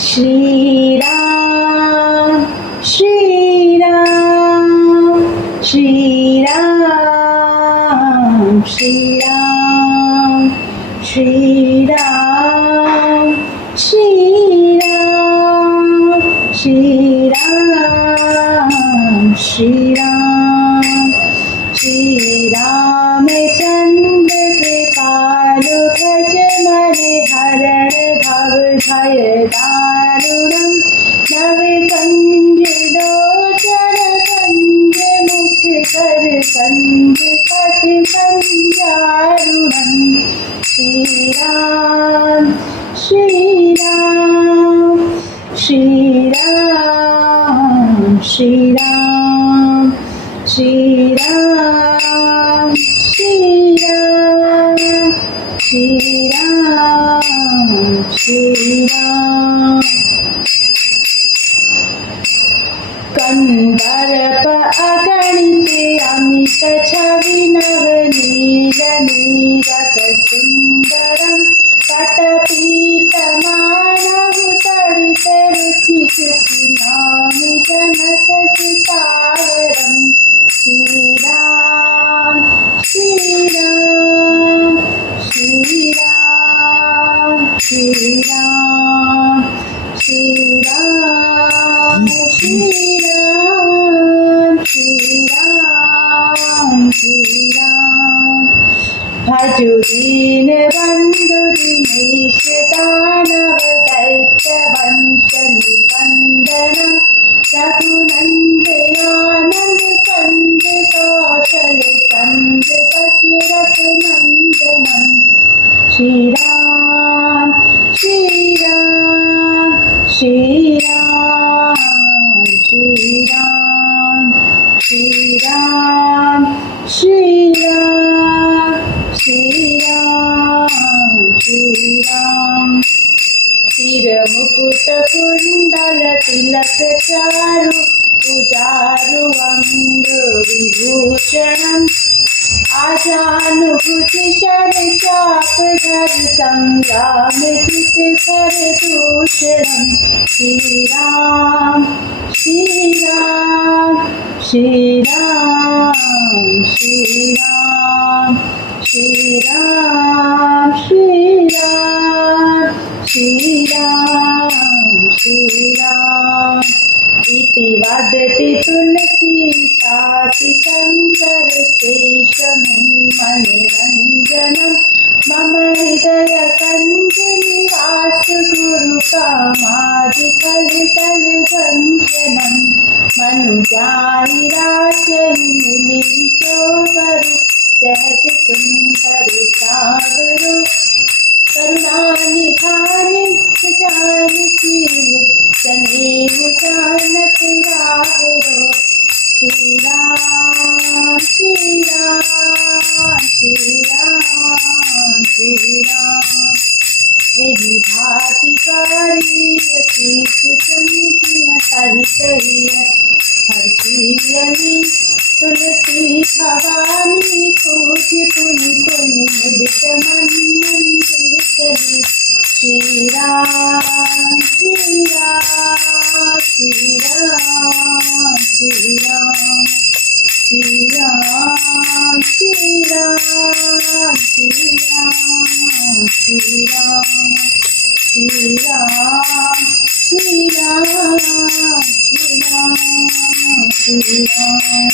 श्री राम श्री राम श्री राम श्री राम श्री राम श्री राम श्री राम श्री राम श्री रामचंद्र कृपालु भज मन हरण भव भय दारुणं नव कंज लोचन कंज मुख कर कंज पथ संजारुणं श्री राम श्री राम श्री राम श्री राम श्री राम श्री राम श्री राम श्री राम कंदर्प अगणित अमित छवि नवनील नीरत सुंदरम तटपीत मानव तड़ित रुचि शुचि नामि जनक सुतावरम श्री राम श्री राम श्री राम श्री राम श्री राम श्री राम श्री राम श्री राम भजु दीन बंधु दिनेश दानव दैत्य वंश निबंधन रघुनंदयानंद कंद कौशल कंद दशरथ नंदनम श्री राम श्री राम श्री राम श्री राम श्री राम श्री राम श्री राम श्री राम सिर मुकुट कुंडल तिलक चारु उजारु अंग विभूषणं आजानुभुज शर चाप धर संग्राम जित कर दूषणं श्री राम श्री राम श्री राम श्री राम श्री राम श्री राम श्री राम श्री राम इति वदति तुलसीदास शंकर शेष मुनि मनरंजनम मम हृदय कंज निवास गुरु कामादि फल तल गंजनम मनुजाई राजई मुनि सोवरु सहज सुंदर सावरु करुणानिधान जानकील जनेऊ जानत रावरो श्री राम श्री राम श्री राम श्री राम एहि भाति कारी अतीत सुनिति सहित हर्षियनि तुलसी भवानी पूज पुनि पुनि मुदित मन मंदिर श्री राम श्री राम श्री राम श्री राम श्री राम श्री राम श्री राम श्री राम श्री राम श्री राम श्री राम श्री राम